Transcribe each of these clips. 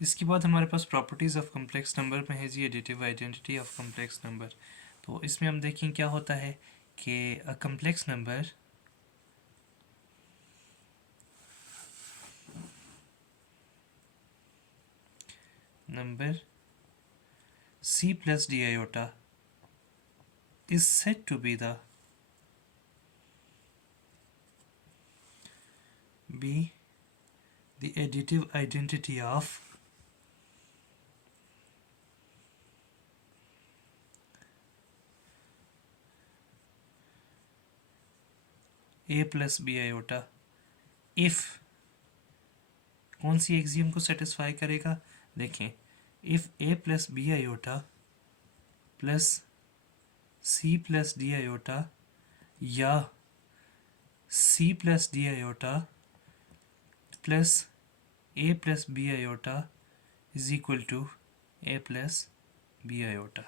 इसके बाद हमारे पास प्रॉपर्टीज़ ऑफ कम्प्लेक्स नंबर में है जी additive identity of complex number. तो इसमें हम देखें क्या होता है कि a complex number c plus d iota is said to be the additive identity of a plus b iota if कौन सी एक्सियम को सेटिस्फाई करेगा? देखें, if a plus b iota plus c plus d iota या c plus d iota plus a plus b iota is equal to a plus b iota।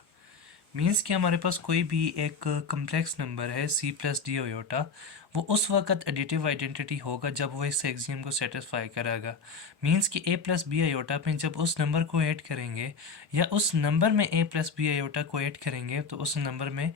Means कि हमारे पास कोई भी एक कम्प्लेक्स नंबर है c प्लस डी आयोटा, वो उस वक्त एडिटिव आइडेंटिटी होगा जब वो इस एक्सियम को सेटिस्फाई करेगा। मीन्स कि a प्लस बी आयोटा में जब उस नंबर को ऐड करेंगे या उस नंबर में a प्लस बी आयोटा को ऐड करेंगे तो उस नंबर में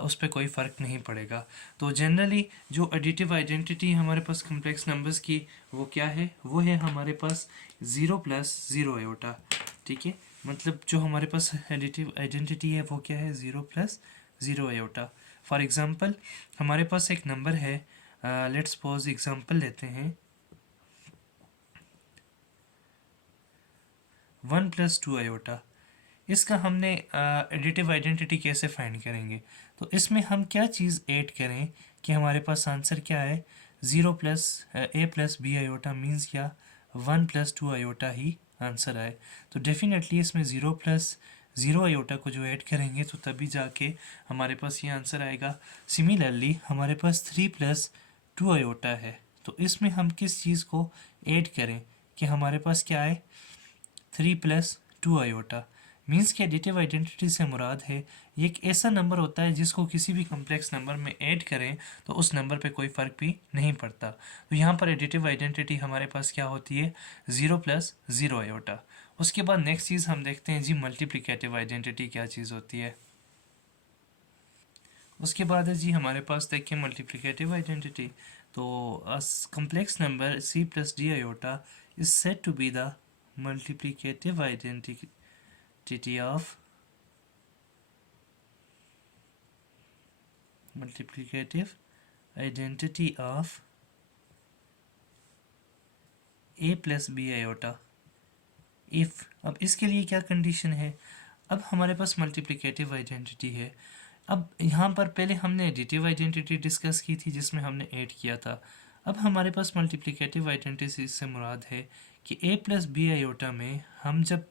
उस पर कोई फ़र्क नहीं पड़ेगा। तो जनरली जो एडिटिव आइडेंटिटी हमारे पास कम्प्लेक्स नंबर्स की वो क्या है? वो है हमारे पास 0 प्लस 0 आयोटा। ठीक है, मतलब जो हमारे पास एडिटिव आइडेंटिटी है वो क्या है? 0 प्लस 0 आयोटा। फॉर एग्जांपल हमारे पास एक नंबर है, लेट्स सपोज एग्जांपल लेते हैं 1 प्लस 2 आयोटा। इसका हमने एडिटिव आइडेंटिटी कैसे फाइंड करेंगे? तो इसमें हम क्या चीज़ ऐड करें कि हमारे पास आंसर क्या है? 0 plus a plus B iota means क्या? 1 प्लस 2 आयोटा ही आंसर आए। तो डेफिनेटली इसमें 0 प्लस 0 आयोटा को जो ऐड करेंगे तो तभी जाके हमारे पास ये आंसर आएगा। सिमिलरली हमारे पास 3 प्लस 2 आयोटा है, तो इसमें हम किस चीज़ को ऐड करें कि हमारे पास क्या आए? 3 प्लस 2 आयोटा। मीन्स कि एडिटिव आइडेंटिटी से मुराद है ये एक ऐसा नंबर होता है जिसको किसी भी कम्प्लेक्स नंबर में ऐड करें तो उस नंबर पे कोई फ़र्क भी नहीं पड़ता। तो यहाँ पर एडिटिव आइडेंटिटी हमारे पास क्या होती है? 0 प्लस 0 आयोटा। उसके बाद नेक्स्ट चीज़ हम देखते हैं जी मल्टीप्लिकेटिव आइडेंटिटी क्या चीज़ होती है। उसके बाद है जी हमारे पास देखिए मल्टीप्लिकेटिव आइडेंटिटी। तो complex number c plus D iota is said to be the multiplicative identity of a plus B iota if. अब इसके लिए क्या कंडीशन है? अब हमारे पास मल्टीप्लिकेटिव आइडेंटिटी है। अब यहाँ पर पहले हमने एडिटिव आइडेंटिटी डिस्कस की थी जिसमें हमने ऐड किया था। अब हमारे पास मल्टीप्लिकेटिव आइडेंटिटी से मुराद है कि a प्लस बी आयोटा में हम जब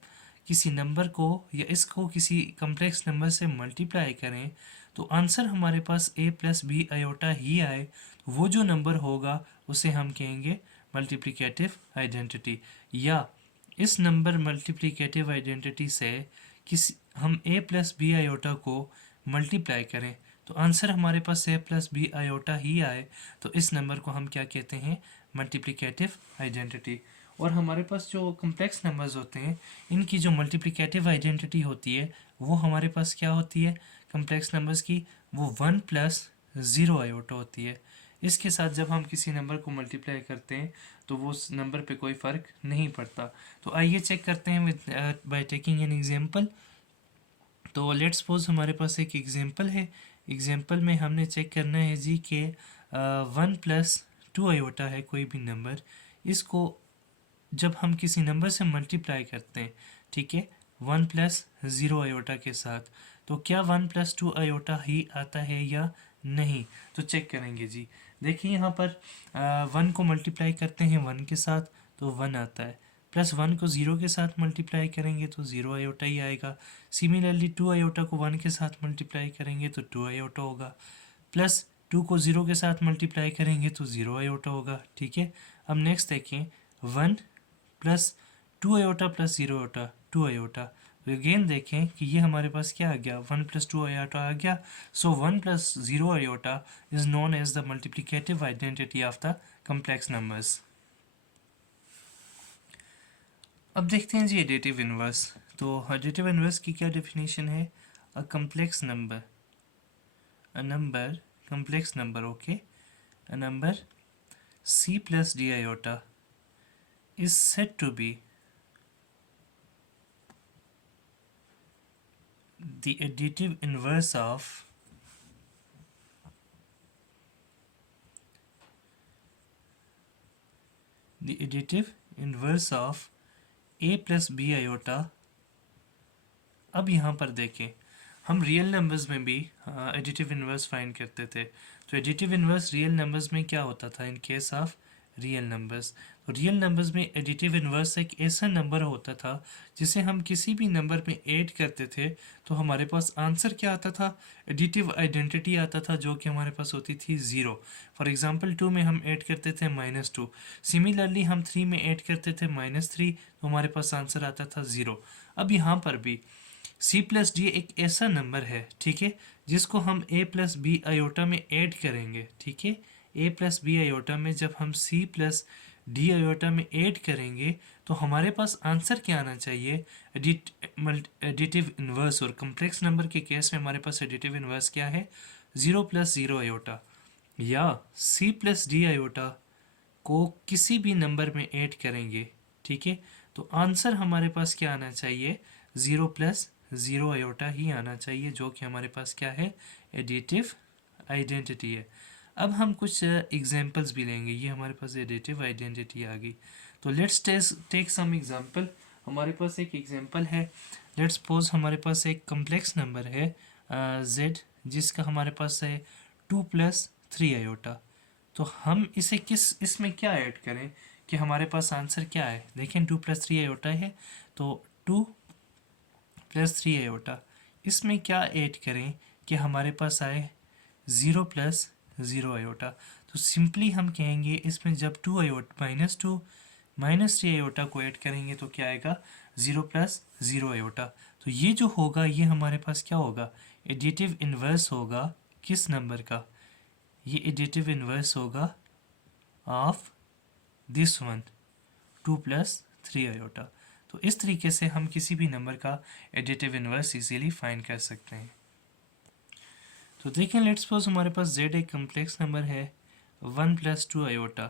किसी नंबर को या इसको किसी कम्प्लेक्स नंबर से मल्टीप्लाई करें तो आंसर हमारे पास a प्लस बी आयोटा ही आए, वो जो नंबर होगा उसे हम कहेंगे मल्टीप्लिकेटिव आइडेंटिटी। या इस नंबर मल्टीप्लिकेटिव आइडेंटिटी से किसी हम a प्लस बी आयोटा को मल्टीप्लाई करें तो आंसर हमारे पास a प्लस बी आयोटा ही आए, तो इस नंबर को हम क्या कहते हैं? Multiplicative identity. और हमारे पास जो कम्प्लेक्स नंबर्स होते हैं इनकी जो मल्टीप्लिकेटिव आइडेंटिटी होती है वो हमारे पास क्या होती है? कम्प्लेक्स नंबर्स की वो 1 प्लस 0 आयोटा होती है। इसके साथ जब हम किसी नंबर को मल्टीप्लाई करते हैं तो वो उस नंबर पे कोई फ़र्क नहीं पड़ता। तो आइए चेक करते हैं with by taking an example. तो लेट्स सपोज हमारे पास एक एग्जांपल है। एग्जांपल में हमने चेक करना है जी कि 1 प्लस 2 आयोटा है कोई भी नंबर, इसको जब हम किसी नंबर से मल्टीप्लाई करते हैं, ठीक है, 1 प्लस 0 आयोटा के साथ, तो क्या 1 प्लस 2 आयोटा ही आता है या नहीं? तो चेक करेंगे जी। देखिए यहाँ पर 1 को मल्टीप्लाई करते हैं 1 के साथ तो 1 आता है, प्लस 1 को 0 के साथ मल्टीप्लाई करेंगे तो 0 आयोटा ही आएगा। सिमिलरली 2 आयोटा को 1 के साथ मल्टीप्लाई करेंगे तो 2 आयोटा होगा, प्लस 2 को 0 के साथ मल्टीप्लाई करेंगे तो 0 आयोटा होगा। ठीक है, अब नेक्स्ट देखें 1 plus 2 iota plus 0 iota 2 iota. तो अगेन देखें कि ये हमारे पास क्या आ गया? 1 प्लस 2 आयोटा आ गया। So 1 plus 0 iota is known as the multiplicative identity of the complex numbers. अब देखते हैं जी एडिटिव इन्वर्स। तो एडिटिव इन्वर्स की क्या डेफिनेशन है? A complex number, a number, complex number, okay, a number c plus d iota is said to be the additive inverse of a plus b iota। अब यहाँ पर देखें, हम real numbers में भी एडिटिव इन्वर्स फाइंड करते थे। तो एडिटिव इन्वर्स रियल नंबर्स में क्या होता था इन केस ऑफ रियल नंबर्स? तो रियल नंबर्स में एडिटिव इन्वर्स एक ऐसा नंबर होता था जिसे हम किसी भी नंबर में ऐड करते थे तो हमारे पास आंसर क्या आता था? एडिटिव आइडेंटिटी आता था, जो कि हमारे पास होती थी ज़ीरो। फॉर एग्जांपल 2 में हम ऐड करते थे -2, सिमिलरली हम 3 में ऐड करते थे -3, तो हमारे पास आंसर आता था ज़ीरो। अब यहाँ पर भी सी प्लस डी एक ऐसा नंबर है, ठीक है, जिसको हम ए प्लस बी आयोटा में ऐड करेंगे, ठीक है। ए प्लस बी आयोटा में जब हम सी प्लस डी आयोटा में ऐड करेंगे तो हमारे पास आंसर क्या आना चाहिए? Additive inverse. और कम्प्लेक्स नंबर के केस में हमारे पास एडिटिव इन्वर्स क्या है? 0 + 0 आयोटा, या सी प्लस डी आयोटा को किसी भी नंबर में ऐड करेंगे, ठीक है, तो आंसर हमारे पास क्या आना चाहिए? 0 + 0 आयोटा ही आना चाहिए, जो कि हमारे पास क्या है? एडिटिव आइडेंटिटी है। अब हम कुछ एग्जांपल्स भी लेंगे। ये हमारे पास एडिटिव आइडेंटिटी आ गई। तो लेट्स टेक सम एग्जांपल। हमारे पास एक एग्जांपल है, लेट्स सपोज हमारे पास एक कम्प्लेक्स नंबर है z, जिसका हमारे पास है 2 + 3 आयोटा। तो हम इसे इसमें क्या ऐड करें कि हमारे पास आंसर क्या है? देखें 2 + 3 आयोटा है, तो 2 + 3 आयोटा, इसमें क्या ऐड करें कि हमारे पास आए 0 + 0 आयोटा? तो सिंपली हम कहेंगे इसमें जब 2 आयोटा -2 -3 आयोटा को ऐड करेंगे तो क्या आएगा? 0 + 0 आयोटा। तो ये जो होगा ये हमारे पास क्या होगा? एडिटिव इन्वर्स होगा किस नंबर का? ये एडिटिव इन्वर्स होगा ऑफ दिस वन, 2 + 3 आयोटा। तो इस तरीके से हम किसी भी नंबर का एडिटिव इन्वर्स इजीली फाइंड कर सकते हैं। तो देखें, लेट्स सपोज हमारे पास z एक कम्प्लेक्स नंबर है 1 + 2 आयोटा।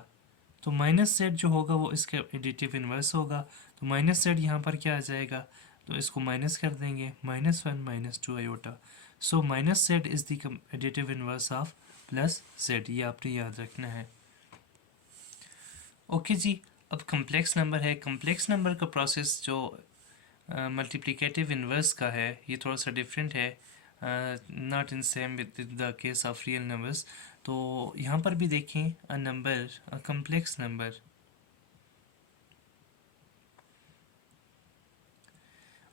तो -z जो होगा वो इसका एडिटिव इन्वर्स होगा। तो -z यहाँ पर क्या आ जाएगा? तो इसको माइनस कर देंगे, -1 - 2 iota. So -z is the additive inverse of +z। ये आपने याद रखना है। ओके जी, अब कम्प्लेक्स नंबर है। कम्प्लेक्स नंबर का प्रोसेस जो मल्टीप्लिकेटिव इन्वर्स का है ये थोड़ा सा डिफरेंट है, not in same with the case of real numbers. तो यहाँ पर भी देखें, a number, a complex number,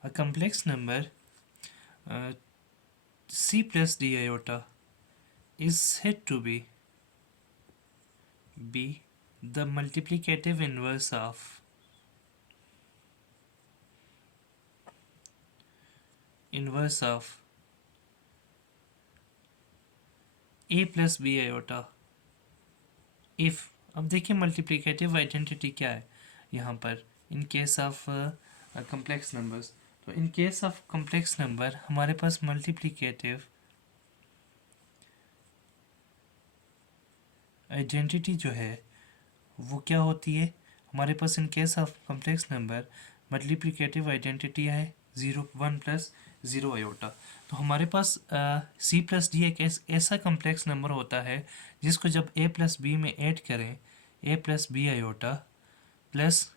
a complex number c + d iota is said to be the multiplicative inverse of a + b iota if। अब देखिए multiplicative identity क्या है यहाँ पर in case of complex numbers. तो in case of complex number हमारे पास multiplicative identity जो है वो क्या होती है? हमारे पास in case of complex number multiplicative identity है 1 + 0 आयोटा। तो हमारे पास c + d एक ऐसा कम्प्लेक्स नंबर होता है जिसको जब a + b में ऐड करें, a + b iota plus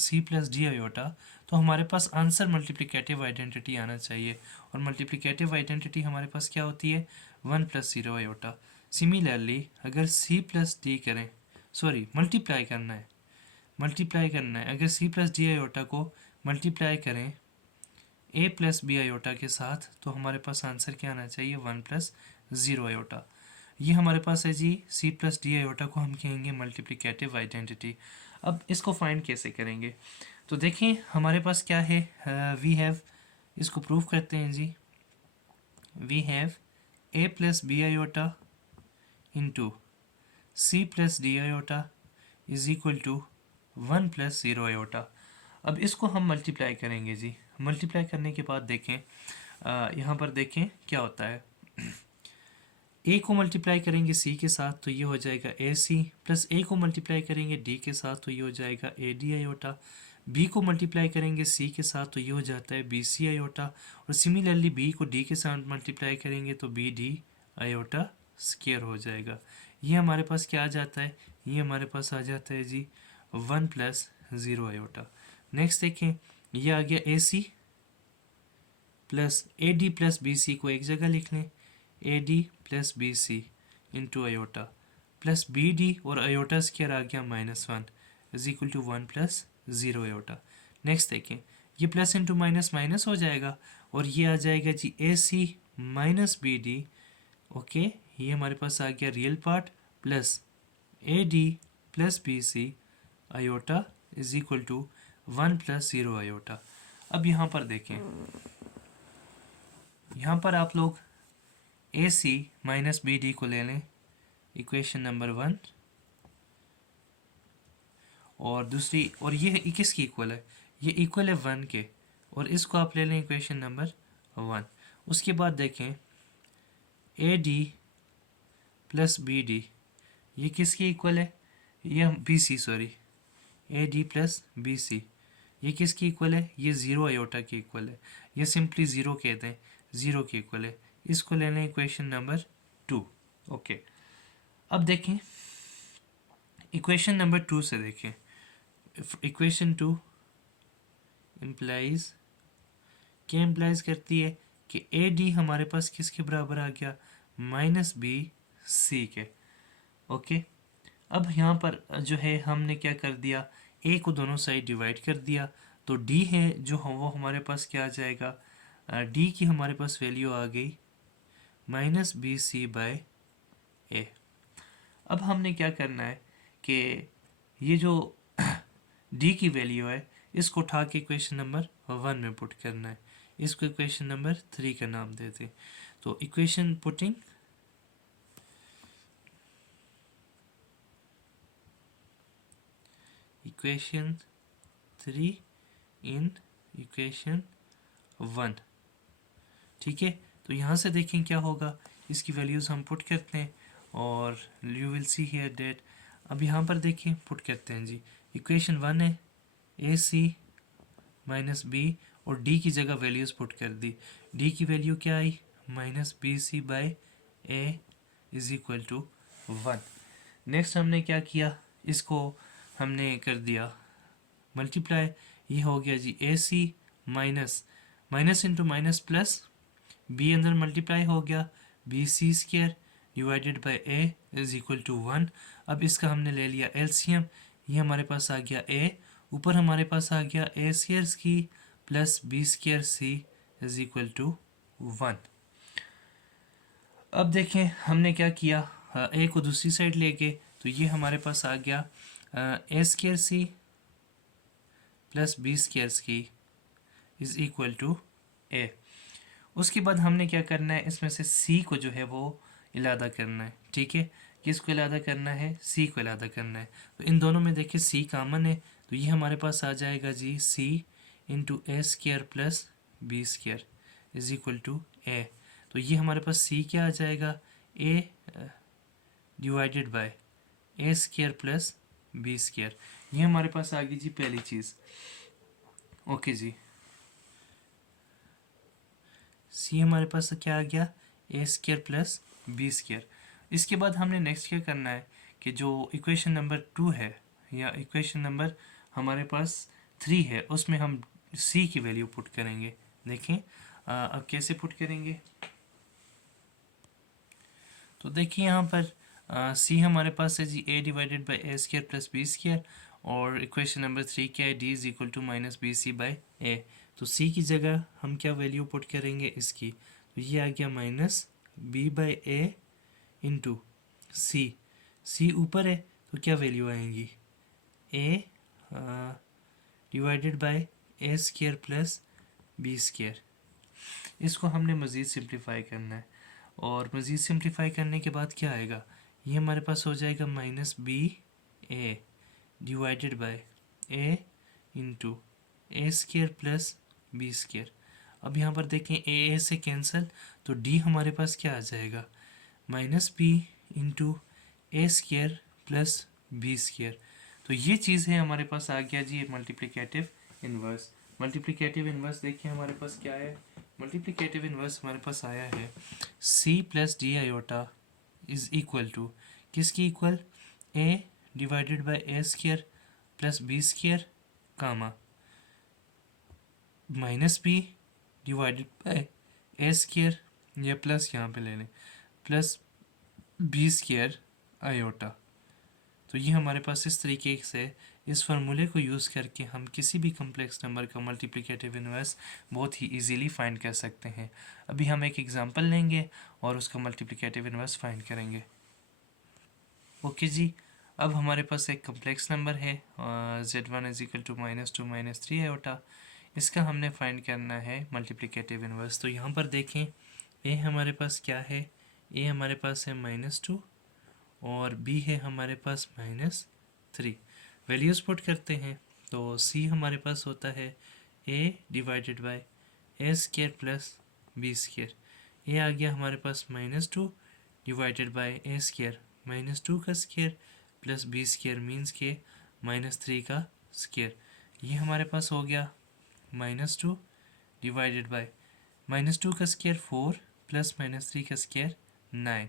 c + d iota, तो हमारे पास आंसर मल्टीप्लिकेटिव आइडेंटिटी आना चाहिए। और मल्टीप्लिकेटिव आइडेंटिटी हमारे पास क्या होती है? 1 + 0 आयोटा। सिमिलरली अगर c + d करें, सॉरी मल्टीप्लाई करना है, अगर c + d आयोटा को मल्टीप्लाई करें a + b आयोटा के साथ तो हमारे पास आंसर क्या आना चाहिए? 1 + 0 आयोटा। ये हमारे पास है जी c + d आयोटा को हम कहेंगे मल्टीप्लिकेटिव आइडेंटिटी। अब इसको फाइंड कैसे करेंगे? तो देखें हमारे पास क्या है, वी हैव, इसको प्रूव करते हैं जी। We have a + b iota into c + d iota is equal to 1 + 0 iota. अब इसको हम मल्टीप्लाई करेंगे जी। मल्टीप्लाई करने के बाद देखें, यहाँ पर देखें क्या होता है। ए को मल्टीप्लाई करेंगे सी के साथ तो ये हो जाएगा ए सी, प्लस ए को मल्टीप्लाई करेंगे डी के साथ तो ये हो जाएगा ए डी आयोटा। बी को मल्टीप्लाई करेंगे सी के साथ तो ये हो जाता है बी सी आयोटा। और सिमिलरली बी को डी के साथ मल्टीप्लाई करेंगे तो बी डी आयोटा स्क्वायर हो जाएगा। ये हमारे पास क्या आ जाता है, ये हमारे पास आ जाता है जी 1 प्लस 0 आयोटा। नेक्स्ट देखें, ये आ गया a c plus A D plus B c को एक जगह लिख लें, a D plus B c into iota plus B d और आयोटा स्क्वायर आ गया -1 is equal to 1 plus 0 iota. Next देखें, ये प्लस इंटू माइनस माइनस हो जाएगा और ये आ जाएगा जी ए सी माइनस बी डी। ओके, ये हमारे पास आ गया real part plus A D plus B C iota is equal to 1 plus 0 iota. अब यहाँ पर देखें, यहाँ पर आप लोग A C minus B D को ले लें इक्वेशन नंबर 1, और दूसरी, और ये किसकी इक्वल है, ये इक्वल है 1 के, और इसको आप ले लें इक्वेशन नंबर 1। उसके बाद देखें A D plus B D, ये किसकी इक्वल है, ये B C, sorry, A D plus B C, ये किसकी इक्वल है, ये 0 आयोटा की इक्वल है, ये सिंपली 0 कहते हैं, 0 की इक्वल है। इसको ले लें इक्वेशन नंबर 2। ओके, अब देखें इक्वेशन नंबर 2 से देखें, इक्वेशन 2 इम्प्लाइज, क्या इम्प्लाइज करती है कि ए डी हमारे पास किसके बराबर आ गया, माइनस बी सी के। ओके, अब यहाँ पर जो है हमने क्या कर दिया, ए को दोनों साइड डिवाइड कर दिया, तो डी है जो वो हमारे पास क्या आ जाएगा, डी की हमारे पास वैल्यू आ गई माइनस बी सी बाय ए। अब हमने क्या करना है कि ये जो डी की वैल्यू है इसको उठा के इक्वेशन नंबर 1 में पुट करना है, इसको इक्वेशन नंबर 3 का नाम देते हैं। तो equation putting equation 3 in equation 1, ठीक है। तो यहाँ से देखें क्या होगा, इसकी वैल्यूज़ हम पुट करते हैं और you will see here that. अब यहाँ पर देखें पुट करते हैं जी, इक्वेशन 1 है ए सी माइनस बी, और डी की जगह वैल्यूज़ पुट कर दी। डी की वैल्यू क्या आई, minus B C by a is equal to 1। Next हमने क्या किया, इसको हमने कर दिया मल्टीप्लाई, ये हो गया जी ए सी minus minus into minus plus, b अंदर मल्टीप्लाई हो गया, b c square divided by a is equal to 1। अब इसका हमने ले लिया एलसीएम, ये हमारे पास आ गया ए, ऊपर हमारे पास आ गया ए स्क्वायर की plus B square C is equal to 1। अब देखें हमने क्या किया, ए को दूसरी साइड लेके, तो ये हमारे पास आ गया ए square c plus B square की इज इक्वल टू ए। उसके बाद हमने क्या करना है, इसमें से सी को जो है वो इलादा करना है, ठीक है। किसको इलादा करना है, सी को इलादा करना है। तो इन दोनों में देखिए सी कॉमन है, तो ये हमारे पास आ जाएगा G C into A square plus B square is equal to A. तो ये हमारे पास सी क्या आ जाएगा, A divided by A square plus B square, ये हमारे पास आ गई जी पहली चीज़। ओके जी, सी हमारे पास क्या आ गया, ए स्क्वायर प्लस बी स्क्वायर। इसके बाद हमने नेक्स्ट क्या करना है कि जो इक्वेशन नंबर 2 है या इक्वेशन नंबर हमारे पास 3 है, उसमें हम सी की वैल्यू पुट करेंगे। देखें अब कैसे पुट करेंगे, तो देखिए यहाँ पर सी हमारे पास है G A divided by A square plus B square, और इक्वेशन नंबर 3 क्या है, D is equal to minus B C by A. तो सी की जगह हम क्या वैल्यू पुट करेंगे इसकी, तो ये आ गया minus b by A into c, c ऊपर है तो क्या वैल्यू आएंगी, a divided by A square plus B square. इसको हमने मज़ीद सिंप्लीफाई करना है, और मज़ीद सिंप्लीफाई करने के बाद क्या आएगा, ये हमारे पास हो जाएगा minus B A divided by A into A square plus B square. अब यहाँ पर देखें ए से कैंसिल, तो डी हमारे पास क्या आ जाएगा, माइनस बी इंटू ए स्केयर प्लस बी स्केयर। तो ये चीज़ है हमारे पास आ गया जी मल्टीप्लिकेटिव इन्वर्स। मल्टीप्लिकेटिव इन्वर्स देखिए हमारे पास क्या है, मल्टीप्लिकेटिव इन्वर्स हमारे पास आया है c plus D iota is equal to किसकी equal, a divided by a square plus B square comma minus b divided by a square, या प्लस यहाँ पे ले लें प्लस बी स्केयर आयोटा। तो ये हमारे पास इस तरीके से इस फार्मूले को यूज़ करके हम किसी भी कम्प्लेक्स नंबर का मल्टीप्लिकेटिव इन्वर्स बहुत ही इजीली फाइंड कर सकते हैं। अभी हम एक एग्जांपल लेंगे और उसका मल्टीप्लिकेटिव इन्वर्स फाइंड करेंगे। ओके जी, अब हमारे पास एक कम्प्लेक्स नंबर है z1 is equal to -2 -3 iota. इसका हमने फाइंड करना है मल्टीप्लिकेटिव इन्वर्स। तो यहाँ पर देखें ए हमारे पास क्या है, ए हमारे पास है -2 और बी है हमारे पास -3। वैल्यूज़ पुट करते हैं तो सी हमारे पास होता है a divided by a square plus B square. A आ गया हमारे पास -2 डिवाइडेड बाय ए स्केयर, -2 का square plus B square means के -3 का स्केयर। ये हमारे पास हो गया -2 डिवाइडेड बाय -2 का स्केयर 4 प्लस -3 का स्केयर 9।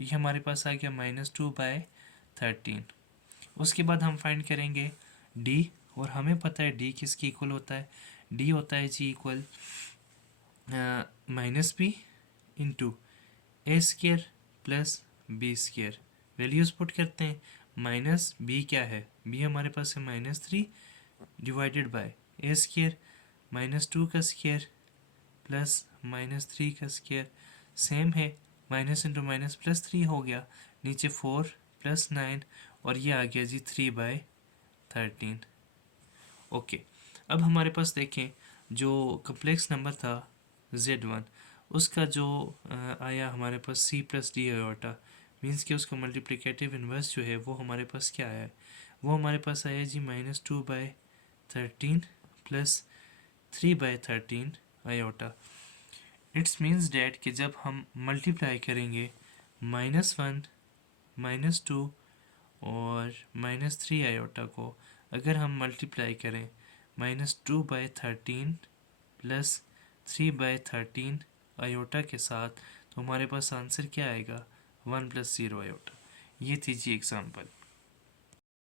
ये हमारे पास आ गया -2/13। उसके बाद हम फाइंड करेंगे डी, और हमें पता है डी किसके इक्वल होता है, डी होता है जी इक्वल -b इंटू ए square plus B square. Values put करते हैं, माइनस बी क्या है, बी हमारे पास है -3 डिवाइडेड बाय ए स्केयर -2 का स्केयर प्लस -3 का स्केयर, सेम है माइनस इंटू माइनस प्लस 3 हो गया, नीचे 4 प्लस 9 और ये आ गया जी 3/13। ओके, अब हमारे पास देखें जो कम्प्लेक्स नंबर था z1 उसका जो आया हमारे पास c plus D iota, means कि उसका मल्टीप्लिकेटिव इन्वर्स जो है वो हमारे पास क्या आया है, वो हमारे पास आया जी -2/13 plus 3/13 iota. It's means that कि जब हम मल्टीप्लाई करेंगे -1 -2 और -3 आयोटा को, अगर हम मल्टीप्लाई करें -2/13 प्लस 3/13 आयोटा के साथ, तो हमारे पास आंसर क्या आएगा, 1 + 0 आयोटा। ये थी जी एग्जाम्पल।